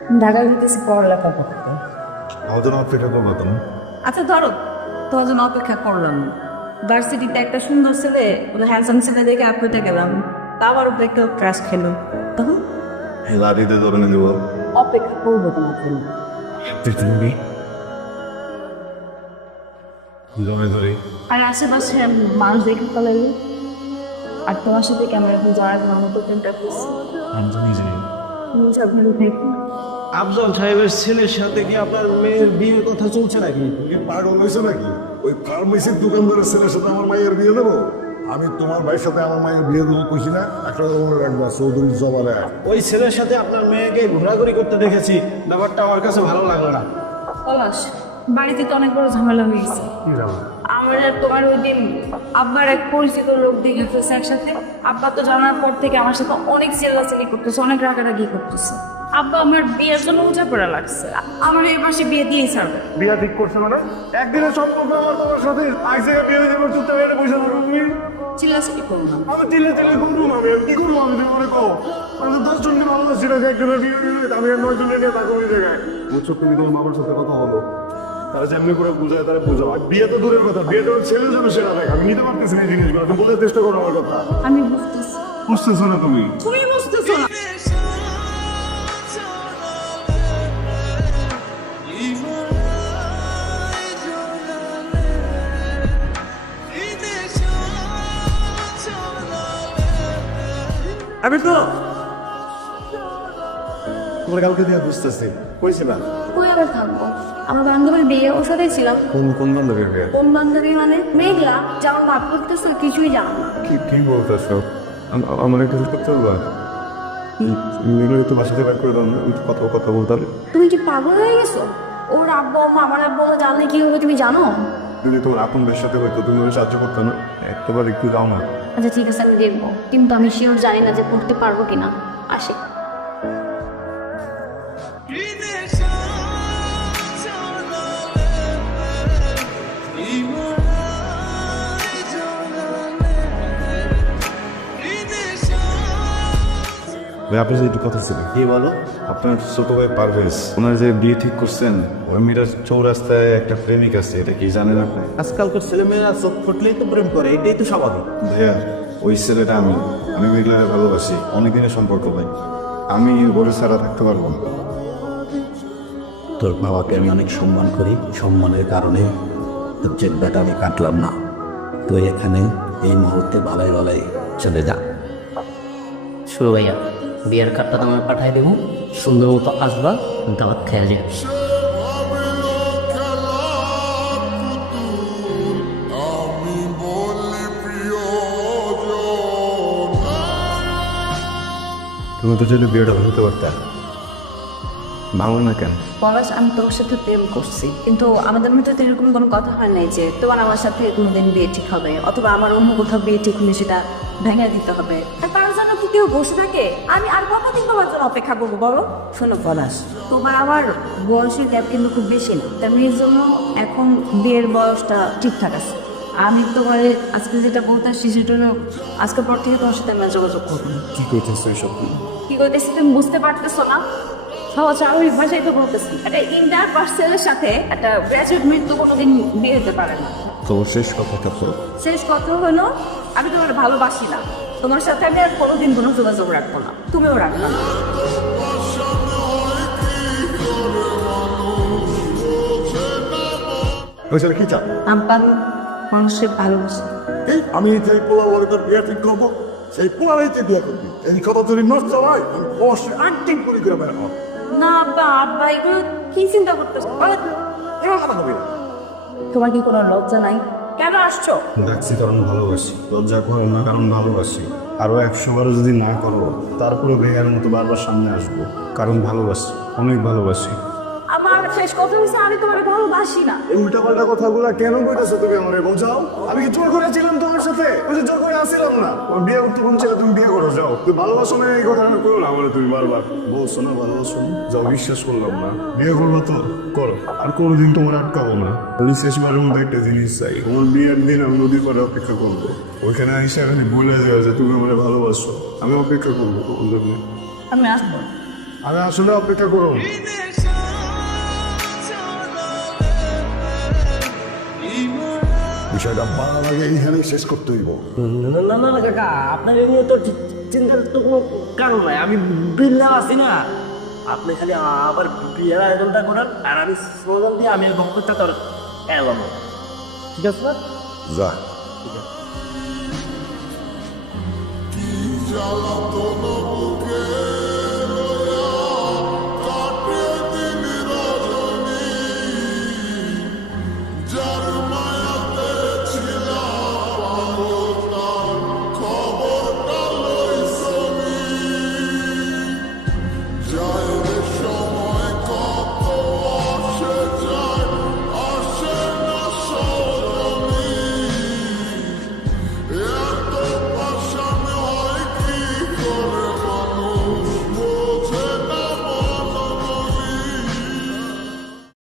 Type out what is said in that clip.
ঢাকায় যেতেছি পড়ালেখা করতে। আমার জন্য অপেক্ষা করবো তুমি। আচ্ছা ধরো, তোমার জন্য অপেক্ষা করলাম। ভার্সিটিতে একটা সুন্দর ছেলে, হ্যান্ডসাম ছেলে দেখে আপনিতে গেলাম, তা আবার উপেক্ষা ক্রাশ খেলো, তখন লাঠিতে ধরে নিয়ে দেবো। অপেক্ষা করবো তোমার জন্য। তুমি জমে ধরি। আর আশেপাশে মানুষ দেখে ফেলাইলো, আর তোমার সাথে ক্যামেরা দিয়ে জড়াই দেওয়ার মতো চিন্তা করছি। আমি তো নিজেই তুমি সব ভালো দেখো। আফজল সাহেবের ছেলের সাথে কি আপনার মেয়ের বিয়ের কথা চলছে নাকি? তুমি পাগল হয়েছো নাকি? ওই ফার্মেসির দোকানদারের ছেলের সাথে আমার মায়ের বিয়ে দেবো? আমি তোমার ভাইয়ের সাথে আমার মায়ের বিয়ে দেবো কইছি না? একটা মনে রাখবা, চৌধুরী জবালে। ওই ছেলের সাথে আপনার মেয়েকে ঘোরাঘুরি করতে দেখেছি, ব্যাপারটা আমার কাছে ভালো লাগলো না। পলাশ, বাড়িতে তো অনেক বড় ঝামেলা হয়ে গেছে। আমার আর তোমার ওই দিন আব্বার এক পরিচিত লোক দেখে ফেলছে একসাথে। আব্বা তো জানার পর থেকে আমার সাথে অনেক চিল্লাচিল্লি করতেছে, অনেক রাগারাগি করতেছে। আব্বা আমার বিয়ের জন্য উঁচা পড়া লাগছে, আমার এই পাশে বিয়ে দিয়েই ছাড়বে। বিয়া ঠিক করছে মানে? একদিনের সম্পর্ক আমার তোমার সাথে, এক জায়গায় বিয়ে দেবো, চুপতে বেড়ে বসে থাকো তুমি। চিল্লাচিল্লি করবো না। আমি চিল্লে চিল্লে করবো না, আমি আর কি করবো? আমি তোমার কো আমি তো 10 জনকে ভালোবাসি না, একজনের বিয়ে দিলে আমি আর 9 জনের নিয়ে থাকবো ওই জায়গায়। বুঝছো, তুমি তোমার মামার সাথে কথা বলো, তারা যেমনি করে বুঝায় তারা বুঝাও। আর বিয়ে তো দূরের কথা, বিয়ে তো ছেলে যাবে সেটা দেখ। আমি নিতে পারতেছি না এই জিনিসগুলো, তুমি বোঝার চেষ্টা করো আমার কথা। আমি বুঝতেছি, বুঝতেছো না তুমি? তুমি বুঝতেছো না। আমি তো তোমার কালকে দিয়ে বুঝতেছি কইছি না। কই আবার থাকবো? আমার বান্ধবীর বিয়ে, ওর সাথে ছিলাম। কোন বান্ধবীর বিয়ে? কোন বান্ধবী মানে? মেঘলা, যেমন ভাব করতেছো কিছুই জানো না। কি বলতেছো? আমার একটা হেল্প করতে হবে? মেয়েগুলো তো বাসাতে ব্যাক করে দাও না, আমি তো কথা বলতাম। তুমি কি পাগল হয়ে গেছো? ওর আব্বু আম্মা, আমার আব্বু আম্মা জানলে কি হবে তুমি জানো? যদি তোমার আপনদের সাথে হয়তো তুমি ওকে সাহায্য করতে না, একটাবার একটু দাও না। আচ্ছা ঠিক আছে, আমি দেখবো, কিন্তু আমি শিওর জানি না যে করতে পারবো কিনা। আসি। ভাই আপনার সাথে একটু কথা ছিল। কি বলো? আপনার ছোট ভাই পারভেজ, ওনার যে বিয়ে ঠিক করছেন, ওই মেয়েটার চৌরাস্তায় একটা প্রেমিক আছে, এটা কি জানেন আপনি? আজকালকার ছেলেমেয়েরা চোখ ফুটলেই তো প্রেম করে, এটাই তো স্বাভাবিক। ভাইয়া, ওই ছেলেটা আমি মেঘলারে ভালোবাসি, অনেকদিনের সম্পর্ক ভাই। আমি ঘরে ছাড়া থাকতে পারবো না। তোর বাবাকে আমি অনেক সম্মান করি, সম্মানের কারণে তোর চেকটা আমি কাটলাম না। তুই এখানে এই মুহূর্তে ভালাই ভালাই চলে যা। শুরু ভাইয়া, বিয়ের কার্ডটা তোমায় পাঠাই দেবো, সুন্দর মতো আসবা, দাওয়াত খেয়াল যাবে। তুমি তো চাইলে বিয়েটা হতে পারতে, ভাঙো না কেন? পলাশ, আমি তোর সাথে প্রেম করছি, কিন্তু আমাদের মধ্যে তো এরকম কোনো কথা হয় নাই যে তোমার আমার সাথে কোনোদিন বিয়ে ঠিক হবে, অথবা আমার অন্য কোথাও বিয়ে ঠিক হলে সেটা ভেঙে দিতে হবে। আর তার জন্য কি কেউ বসে থাকে? আমি আর কতদিন তোমার জন্য অপেক্ষা করবো বলো? শোনো পলাশ, তোমার আমার বয়সের গ্যাপ কিন্তু খুব বেশি না, তেমনির জন্য এখন বিয়ের বয়সটা ঠিকঠাক আছে। আমি তোমার আজকে যেটা বলতে আসছি সেটা হলো, আজকের পর থেকে তোমার সাথে আমরা যোগাযোগ করবো না। কি করতেছো এসব? কি করতেছি তুমি বুঝতে পারতেছো না? সহজ স্বাভাবিক ভাষায় তো বলতেছি, একটা ইন্টার পার্সেলের সাথে একটা গ্র্যাজুয়েট মেয়ের তো কোনোদিন বিয়ে হতে পারে না। তোমার শেষ কথাটা তো শেষ কথা হলো, আমি তোমার ভালোবাসি না, তোমার সাথে আমি আর কোনোদিন কোনো যোগাযোগ রাখবো না, তুমিও রাখবো না। ওই ছেলে কি চাও? আমপান মানুষের ভালোবাসি। আমি যে পোলা বলে তোর বিয়ে ঠিক করবো, সেই পোলারাই তুই বিয়ে করবি। এই কথা যদি নষ্ট হয়, আমি অবশ্যই অ্যাক্টিং করে বেরোবো। না আব্বা, আব্বা এগুলো কি চিন্তা করতেছো? এবার কথা হবে না। তোমার কি কোনো লজ্জা নাই? কেন আসছো? ডাকছি কারণ ভালোবাসি, লজ্জা করো না কারণ ভালোবাসি। আরো 100 বারও যদি না করো, তারপরে ভেঙার মতো বারবার সামনে আসবো, কারণ ভালোবাসি, অনেক ভালোবাসি। আমার শেষ কথা হচ্ছে, আমি তোমার ভালোবাসি না। এই উল্টাপাল্টা কথাগুলো কেন বলতেছো তুমি আমারে? বোঝাও। আমি কি জোর করে ছিলাম তোমার সাথে? ওই যে জোর করে আসছিলাম না। ওর বিয়ে করতে কোন ছেলে, তুমি বিয়ে করো যাও। তুমি ভালোবাসো না, এই কথা করো না আমারে। তুমি বারবার বলছো না ভালোবাসো না, যাও, বিশ্বাস করলাম না। বিয়ে করবো তো করো, আর কোনোদিন তোমার আটকাবো না। আমি শেষবারের মতো একটা জিনিস চাই, তোমার বিয়ের দিন আমি নদীর পাড়ে অপেক্ষা করবো। ওইখানে আইসা খালি বলে যাও যে তুমি আমারে ভালোবাসো, আমি অপেক্ষা করবো তোমার জন্য। আমি আসবো। আমি আসলে অপেক্ষা করুন। বিষয়টা বাড়ার আগে এইখানেই শেষ করতে হইব। না না না কাকা, আপনার এই নিয়ে তো চিন্তার তো কোনো কারণ নাই। আমি বিল্লা আছি না, আপনি খালি আবার বিয়ের আয়োজনটা করেন আর আমি স্লোগান দিয়ে আমি বক্তব্যটা তোর এলাম, ঠিক আছে না? যা। জ্বালাতন